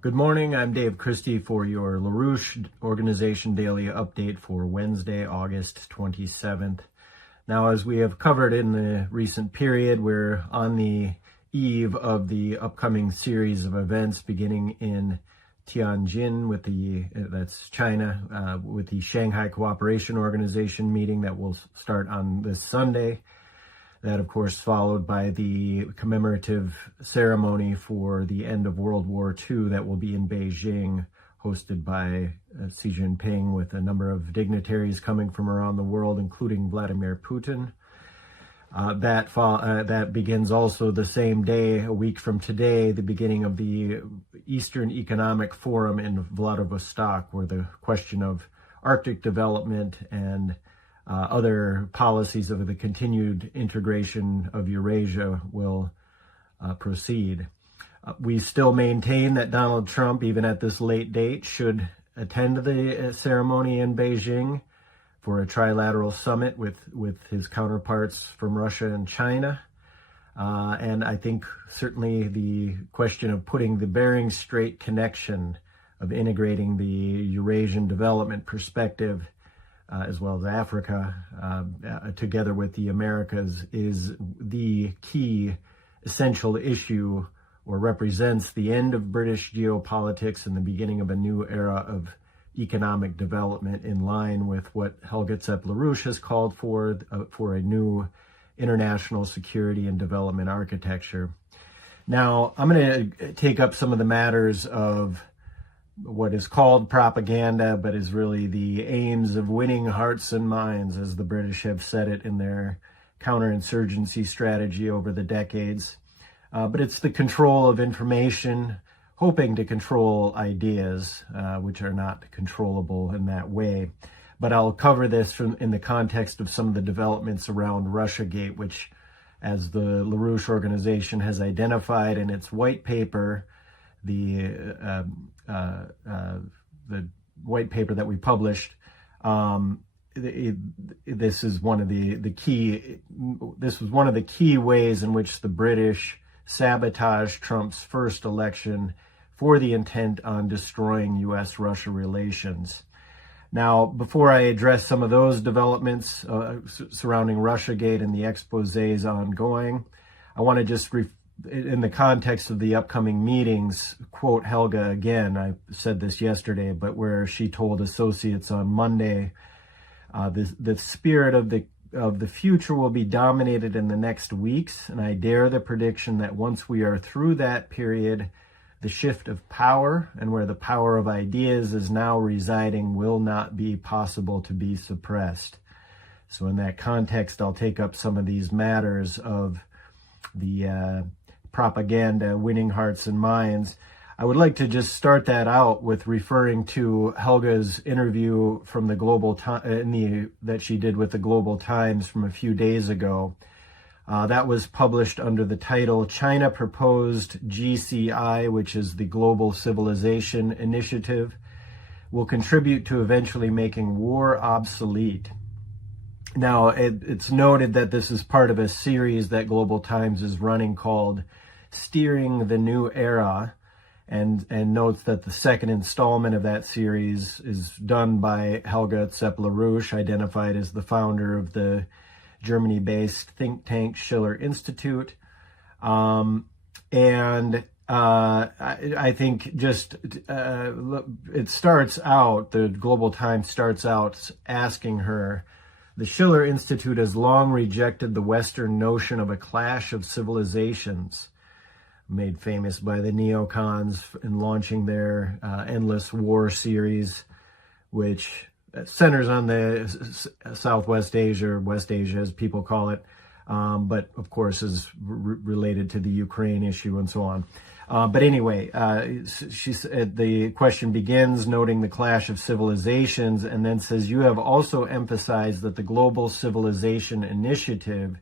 Good morning, I'm Dave Christie for your LaRouche Organization Daily Update for Wednesday, August 27th. Now, as we have covered in the recent period, we're on the eve of the upcoming series of events beginning in Tianjin that's China, with the Shanghai Cooperation Organization meeting that will start on this Sunday. That, of course, followed by the commemorative ceremony for the end of World War II that will be in Beijing, hosted by Xi Jinping, with a number of dignitaries coming from around the world, including Vladimir Putin. That begins also the same day, a week from today, the beginning of the Eastern Economic Forum in Vladivostok, where the question of Arctic development and other policies of the continued integration of Eurasia will proceed. We still maintain that Donald Trump, even at this late date, should attend the ceremony in Beijing for a trilateral summit with his counterparts from Russia and China. And I think certainly the question of putting the Bering Strait connection, of integrating the Eurasian development perspective as well as Africa, together with the Americas, is the key essential issue, or represents the end of British geopolitics and the beginning of a new era of economic development, in line with what Helga Zepp-Larouche has called for a new international security and development architecture. Now, I'm going to take up some of the matters of what is called propaganda, but is really the aims of winning hearts and minds, as the British have said it in their counterinsurgency strategy over the decades. But it's the control of information, hoping to control ideas, which are not controllable in that way. But I'll cover this in the context of some of the developments around Russiagate, which, as the LaRouche organization has identified in its white paper, the white paper that we published, this was one of the key ways in which the British sabotaged Trump's first election for the intent on destroying U.S.-Russia relations. Now, before I address some of those developments surrounding Russiagate and the exposés ongoing, I want to just in the context of the upcoming meetings, quote Helga again. I said this yesterday, but where she told associates on Monday, the spirit of the future will be dominated in the next weeks, and I dare the prediction that once we are through that period, the shift of power, and where the power of ideas is now residing, will not be possible to be suppressed. So in that context, I'll take up some of these matters of the propaganda winning hearts and minds. I would like to just start that out with referring to Helga's interview from the that she did with the Global Times from a few days ago. That was published under the title "China Proposed GCI," which is the Global Civilization Initiative, will contribute to eventually making war obsolete. Now, it's noted that this is part of a series that Global Times is running called Steering the New Era, and notes that the second installment of that series is done by Helga Zepp-Larouche, identified as the founder of the Germany-based think tank Schiller Institute. I think just it starts out, the Global Times starts out asking her, "The Schiller Institute has long rejected the Western notion of a clash of civilizations," made famous by the neocons in launching their Endless War series, which centers on the Southwest Asia, or West Asia as people call it, but of course is related to the Ukraine issue and so on. But anyway, the question begins noting the clash of civilizations, and then says, "You have also emphasized that the Global Civilization Initiative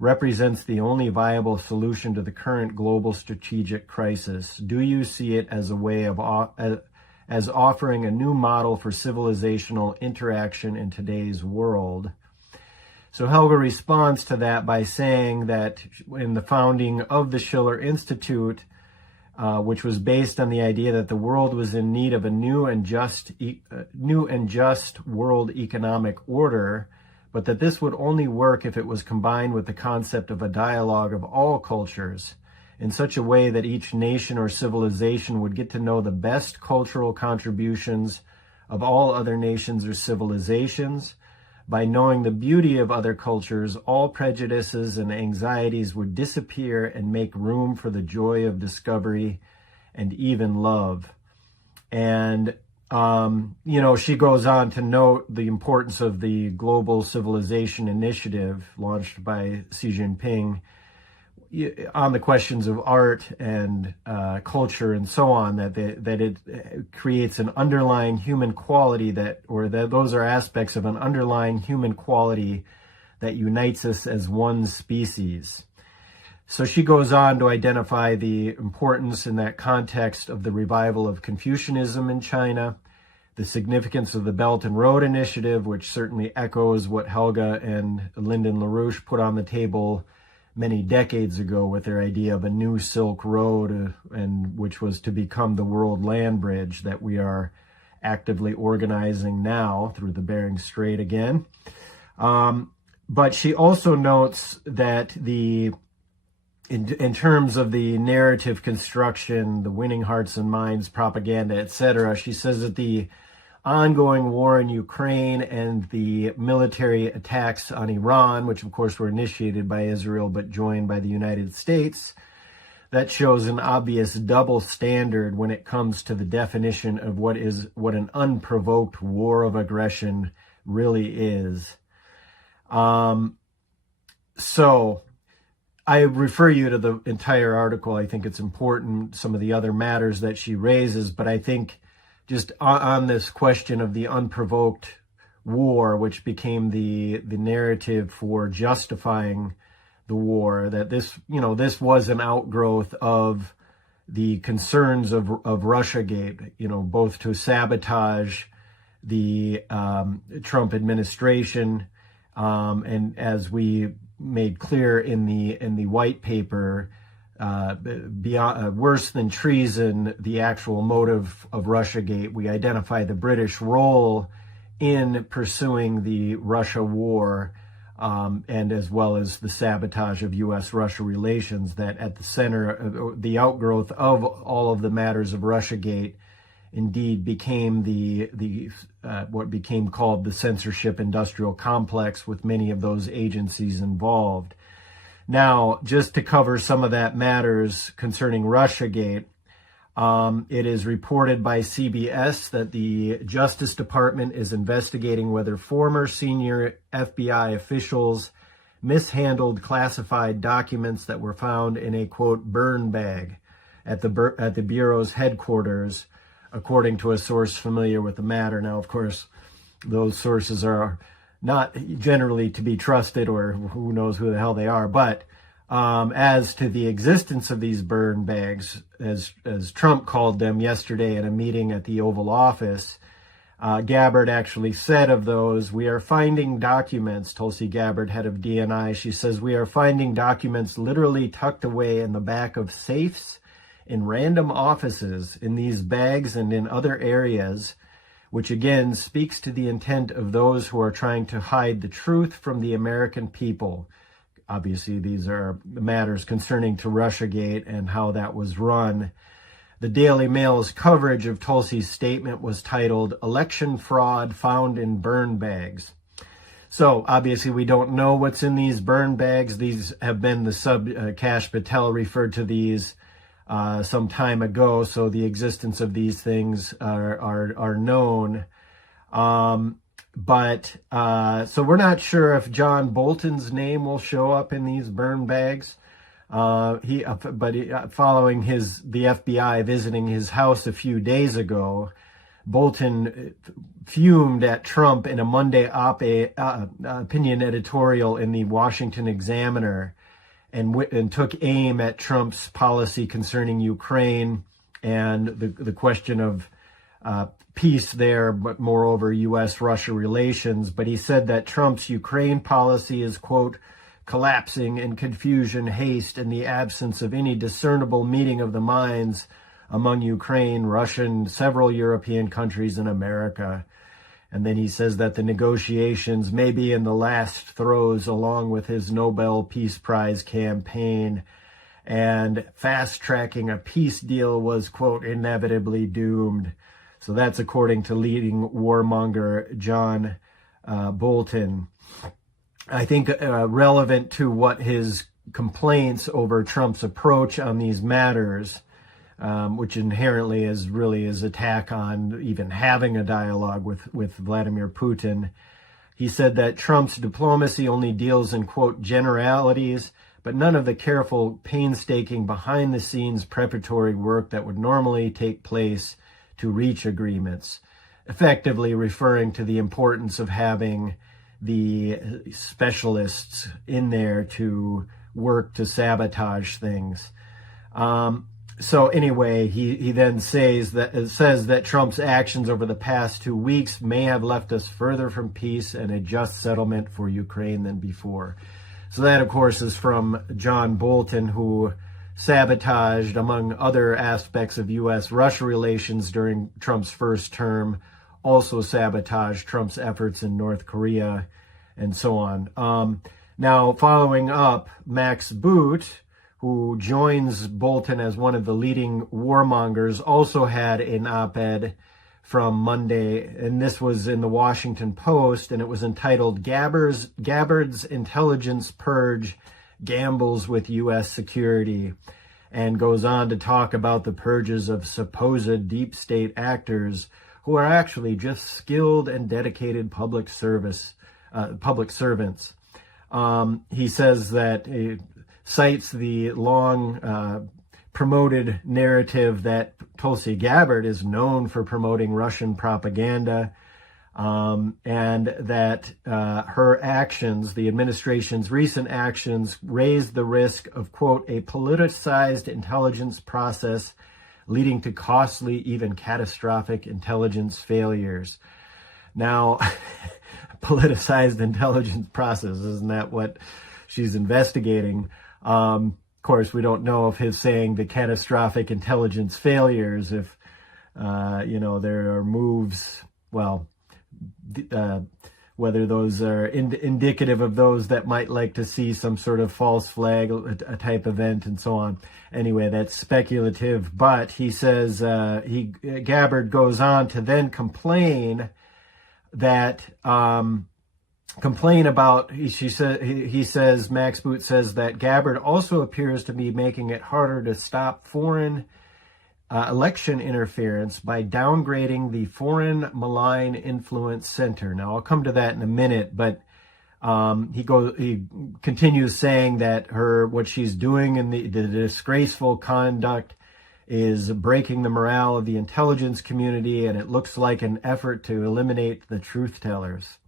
represents the only viable solution to the current global strategic crisis. Do you see it as a way of as offering a new model for civilizational interaction in today's world?" So Helga responds to that by saying that in the founding of the Schiller Institute, which was based on the idea that the world was in need of a new and just world economic order, but that this would only work if it was combined with the concept of a dialogue of all cultures in such a way that each nation or civilization would get to know the best cultural contributions of all other nations or civilizations. By knowing the beauty of other cultures, all prejudices and anxieties would disappear and make room for the joy of discovery and even love. And, she goes on to note the importance of the Global Civilization Initiative launched by Xi Jinping on the questions of art and culture and so on, that it creates an underlying human quality those are aspects of an underlying human quality that unites us as one species. So she goes on to identify the importance in that context of the revival of Confucianism in China, the significance of the Belt and Road Initiative, which certainly echoes what Helga and Lyndon LaRouche put on the table many decades ago with their idea of a new Silk Road, and which was to become the world land bridge that we are actively organizing now through the Bering Strait again. But she also notes that in terms of the narrative construction, the winning hearts and minds propaganda, etc., she says that the ongoing war in Ukraine and the military attacks on Iran, which of course were initiated by Israel but joined by the United States, that shows an obvious double standard when it comes to the definition of what an unprovoked war of aggression really is. So I refer you to the entire article. I think it's important, some of the other matters that she raises, but I think just on this question of the unprovoked war, which became the narrative for justifying the war, that this was an outgrowth of the concerns of Russiagate, both to sabotage the Trump administration, and as we made clear in the white paper, beyond worse than treason, the actual motive of Russiagate, we identify the British role in pursuing the Russia war, and as well as the sabotage of U.S.-Russia relations, that at the center of the outgrowth of all of the matters of Russiagate indeed became the what became called the censorship industrial complex, with many of those agencies involved. Now, just to cover some of that matters concerning Russiagate, it is reported by CBS that the Justice Department is investigating whether former senior FBI officials mishandled classified documents that were found in a, quote, burn bag at the Bureau's headquarters, according to a source familiar with the matter. Now, of course, those sources are not generally to be trusted, or who knows who the hell they are. But as to the existence of these burn bags, as Trump called them yesterday in a meeting at the Oval Office, Gabbard actually said of those, "We are finding documents," Tulsi Gabbard, head of DNI, she says, "We are finding documents literally tucked away in the back of safes in random offices, in these bags and in other areas, which again speaks to the intent of those who are trying to hide the truth from the American people." Obviously, these are matters concerning to Russiagate and how that was run. The Daily Mail's coverage of Tulsi's statement was titled, "Election Fraud Found in Burn Bags." So obviously we don't know what's in these burn bags. These have been Kash Patel referred to these some time ago, so the existence of these things are known. But so we're not sure if John Bolton's name will show up in these burn bags. Following the FBI visiting his house a few days ago, Bolton fumed at Trump in a Monday opinion editorial in the Washington Examiner, and took aim at Trump's policy concerning Ukraine and the question of peace there, but moreover U.S.-Russia relations. But he said that Trump's Ukraine policy is, quote, collapsing in confusion, haste, and the absence of any discernible meeting of the minds among Ukraine, Russia, and several European countries and America. And then he says that the negotiations may be in the last throes, along with his Nobel Peace Prize campaign, and fast-tracking a peace deal was, quote, inevitably doomed. So that's according to leading warmonger John Bolton. I think relevant to what his complaints over Trump's approach on these matters, which inherently is really his attack on even having a dialogue with Vladimir Putin. He said that Trump's diplomacy only deals in, quote, generalities, but none of the careful, painstaking, behind-the-scenes preparatory work that would normally take place to reach agreements, effectively referring to the importance of having the specialists in there to work to sabotage things. So anyway, he then says that Trump's actions over the past 2 weeks may have left us further from peace and a just settlement for Ukraine than before. So that, of course, is from John Bolton, who sabotaged, among other aspects of U.S.-Russia relations during Trump's first term, also sabotaged Trump's efforts in North Korea, and so on. Now, following up, Max Boot, who joins Bolton as one of the leading warmongers, also had an op-ed from Monday, and this was in the Washington Post, and it was entitled Gabbard's Intelligence Purge Gambles with U.S. Security, and goes on to talk about the purges of supposed deep state actors who are actually just skilled and dedicated public servants. He says that he cites the long promoted narrative that Tulsi Gabbard is known for promoting Russian propaganda, and that her actions, the administration's recent actions, raised the risk of, quote, a politicized intelligence process leading to costly, even catastrophic intelligence failures. Now, politicized intelligence process, isn't that what she's investigating? Of course, we don't know if he's saying the catastrophic intelligence failures, if, there are moves, whether those are indicative of those that might like to see some sort of false flag, a type event, and so on. Anyway, that's speculative. But he says Gabbard goes on to then complain about. He says Max Boot says that Gabbard also appears to be making it harder to stop foreign election interference by downgrading the Foreign Malign Influence Center. Now, I'll come to that in a minute, but he continues saying that what she's doing in the disgraceful conduct is breaking the morale of the intelligence community, and it looks like an effort to eliminate the truth tellers.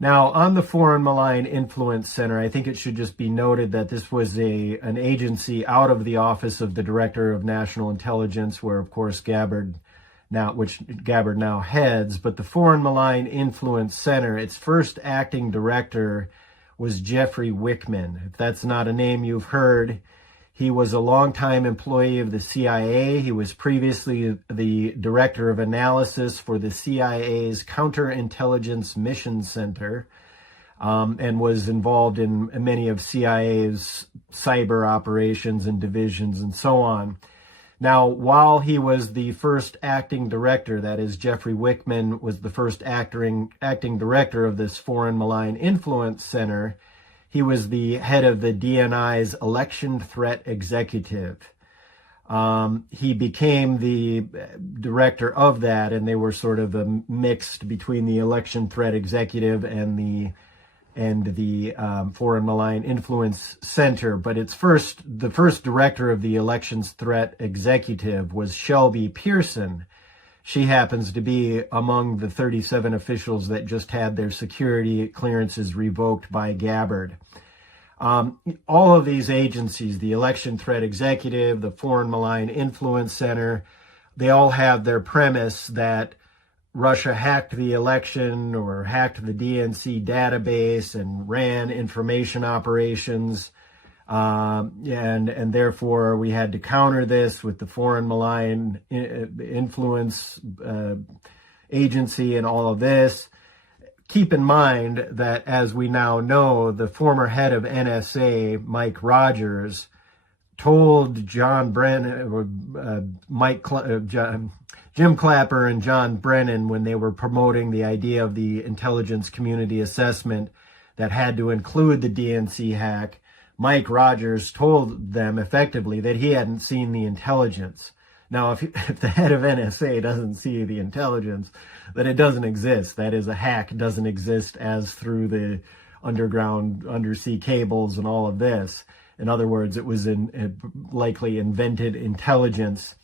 Now, on the Foreign Malign Influence Center, I think it should just be noted that this was an agency out of the Office of the Director of National Intelligence, where, of course, Gabbard now heads. But the Foreign Malign Influence Center, its first acting director was Jeffrey Wickman. If that's not a name you've heard, he was a longtime employee of the CIA. He was previously the director of analysis for the CIA's Counterintelligence Mission Center, and was involved in many of CIA's cyber operations and divisions and so on. Now, while he was the first acting director, that is, Jeffrey Wickman was the first acting director of this Foreign Malign Influence Center, he was the head of the DNI's Election Threat Executive. He became the director of that, and they were sort of mixed between the Election Threat Executive and the Foreign Malign Influence Center. But the first director of the Elections Threat Executive was Shelby Pearson. She happens to be among the 37 officials that just had their security clearances revoked by Gabbard. All of these agencies, the Election Threat Executive, the Foreign Malign Influence Center, they all have their premise that Russia hacked the election or hacked the DNC database and ran information operations. And therefore we had to counter this with the Foreign Malign Influence Agency and all of this. Keep in mind that, as we now know, the former head of NSA, Mike Rogers, told John Brennan, Jim Clapper and John Brennan, when they were promoting the idea of the intelligence community assessment that had to include the DNC hack, Mike Rogers told them effectively that he hadn't seen the intelligence. Now, if the head of NSA doesn't see the intelligence, then it doesn't exist. That is, a hack doesn't exist as through the underground, undersea cables and all of this. In other words, it was likely invented intelligence.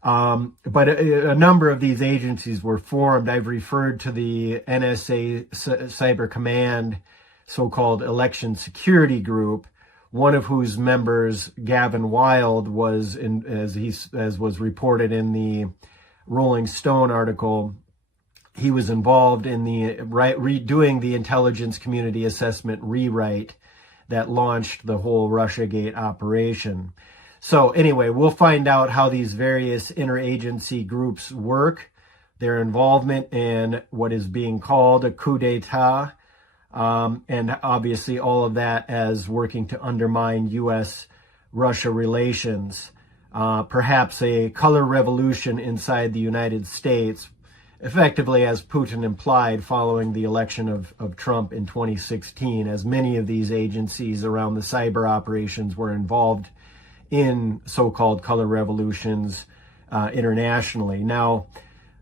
But a number of these agencies were formed. I've referred to the NSA Cyber Command, so-called Election Security Group, one of whose members, Gavin Wild, was, as was reported in the Rolling Stone article, he was involved in the doing the intelligence community assessment rewrite that launched the whole Russiagate operation. So anyway, we'll find out how these various interagency groups work, their involvement in what is being called a coup d'etat, and obviously all of that as working to undermine U.S.-Russia relations, perhaps a color revolution inside the United States, effectively, as Putin implied, following the election of Trump in 2016, as many of these agencies around the cyber operations were involved in so-called color revolutions internationally. Now,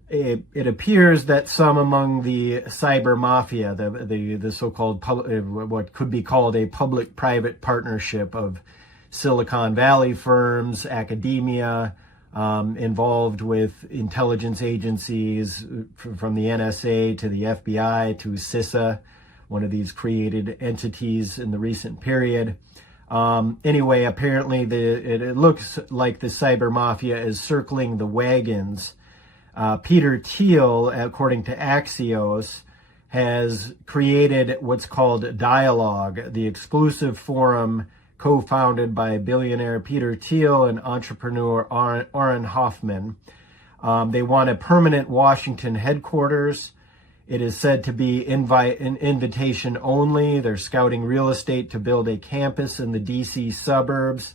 it appears that some among the cyber mafia, the so-called what could be called a public-private partnership of Silicon Valley firms, academia, involved with intelligence agencies from the NSA to the FBI to CISA, one of these created entities in the recent period. Anyway, apparently it looks like the cyber mafia is circling the wagons. Peter Thiel, according to Axios, has created what's called Dialogue, the exclusive forum co-founded by billionaire Peter Thiel and entrepreneur Aaron Hoffman. They want a permanent Washington headquarters. It is said to be invitation only. They're scouting real estate to build a campus in the DC suburbs.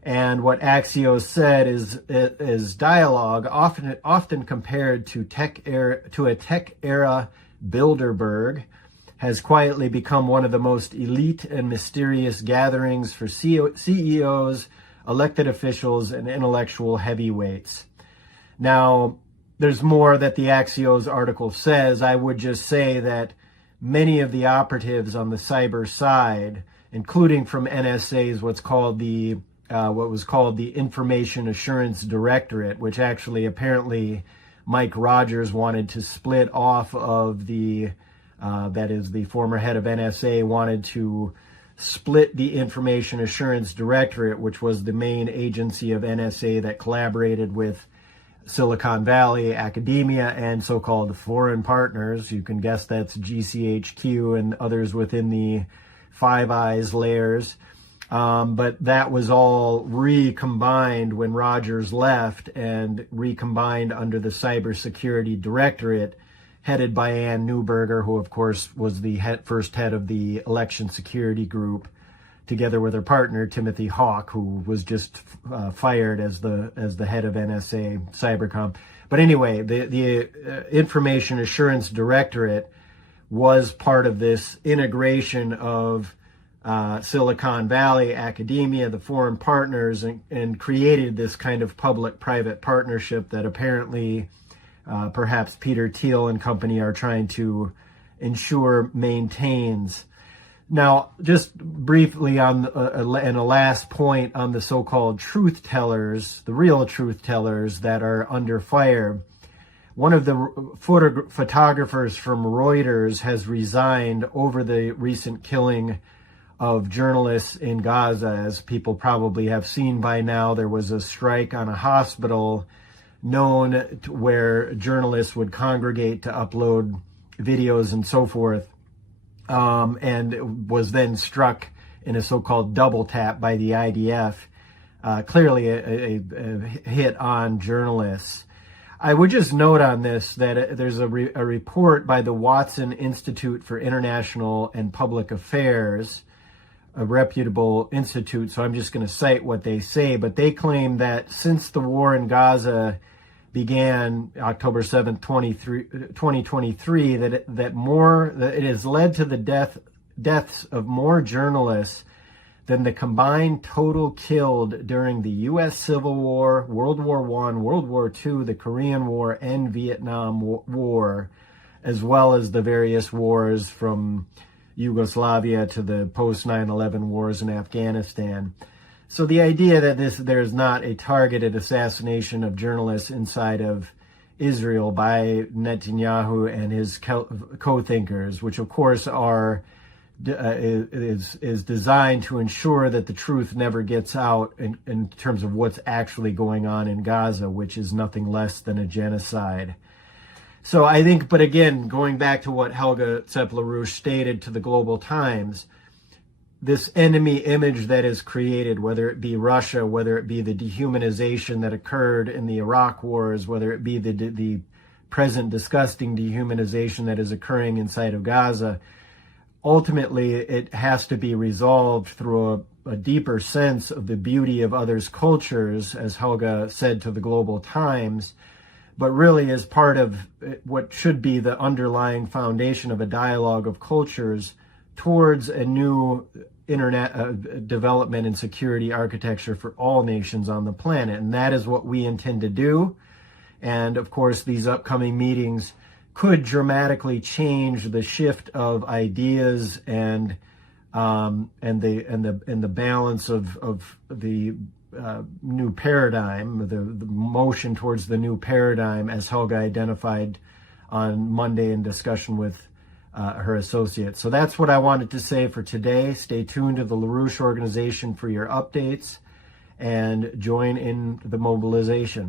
And what Axios said is Dialogue, often compared to a tech era Bilderberg, has quietly become one of the most elite and mysterious gatherings for CEOs, elected officials, and intellectual heavyweights. Now, there's more that the Axios article says. I would just say that many of the operatives on the cyber side, including from NSA's what was called the Information Assurance Directorate, which actually apparently Mike Rogers wanted to split off of that is, the former head of NSA wanted to split the Information Assurance Directorate, which was the main agency of NSA that collaborated with Silicon Valley, academia, and so-called foreign partners. You can guess that's GCHQ and others within the Five Eyes layers. But that was all recombined when Rogers left and recombined under the Cybersecurity Directorate, headed by Ann Neuberger, who, of course, was the first head of the Election Security Group, together with her partner, Timothy Hawk, who was just fired as the head of NSA Cybercom. But anyway, the Information Assurance Directorate was part of this integration of Silicon Valley, academia, the foreign partners, and created this kind of public-private partnership that apparently perhaps Peter Thiel and company are trying to ensure maintains. Now, just briefly and a last point on the so-called truth tellers, the real truth tellers that are under fire. One of the photographers from Reuters has resigned over the recent killing of journalists in Gaza. As people probably have seen by now, there was a strike on a hospital known to where journalists would congregate to upload videos and so forth, and was then struck in a so-called double tap by the IDF. Clearly a hit on journalists. I would just note on this that there's a report by the Watson Institute for International and Public Affairs, a reputable institute, so I'm just going to cite what they say, but they claim that since the war in Gaza began October 7th, 2023, that it has led to the deaths of more journalists than the combined total killed during the U.S. Civil War, World War I, World War II, the Korean War, and Vietnam War, as well as the various wars from Yugoslavia to the post-9/11 wars in Afghanistan. So the idea that there's not a targeted assassination of journalists inside of Israel by Netanyahu and his co-thinkers, which of course is designed to ensure that the truth never gets out in terms of what's actually going on in Gaza, which is nothing less than a genocide. So I think, but again, going back to what Helga Zepp-Larouche stated to the Global Times, this enemy image that is created, whether it be Russia, whether it be the dehumanization that occurred in the Iraq wars, whether it be the present disgusting dehumanization that is occurring inside of Gaza, ultimately it has to be resolved through a deeper sense of the beauty of others' cultures, as Helga said to the Global Times, but really as part of what should be the underlying foundation of a dialogue of cultures towards a new internet development and security architecture for all nations on the planet. And that is what we intend to do. And of course, these upcoming meetings could dramatically change the shift of ideas and the balance of the new paradigm, the motion towards the new paradigm, as Helga identified on Monday in discussion with her associates. So that's what I wanted to say for today. Stay tuned to the LaRouche organization for your updates and join in the mobilization.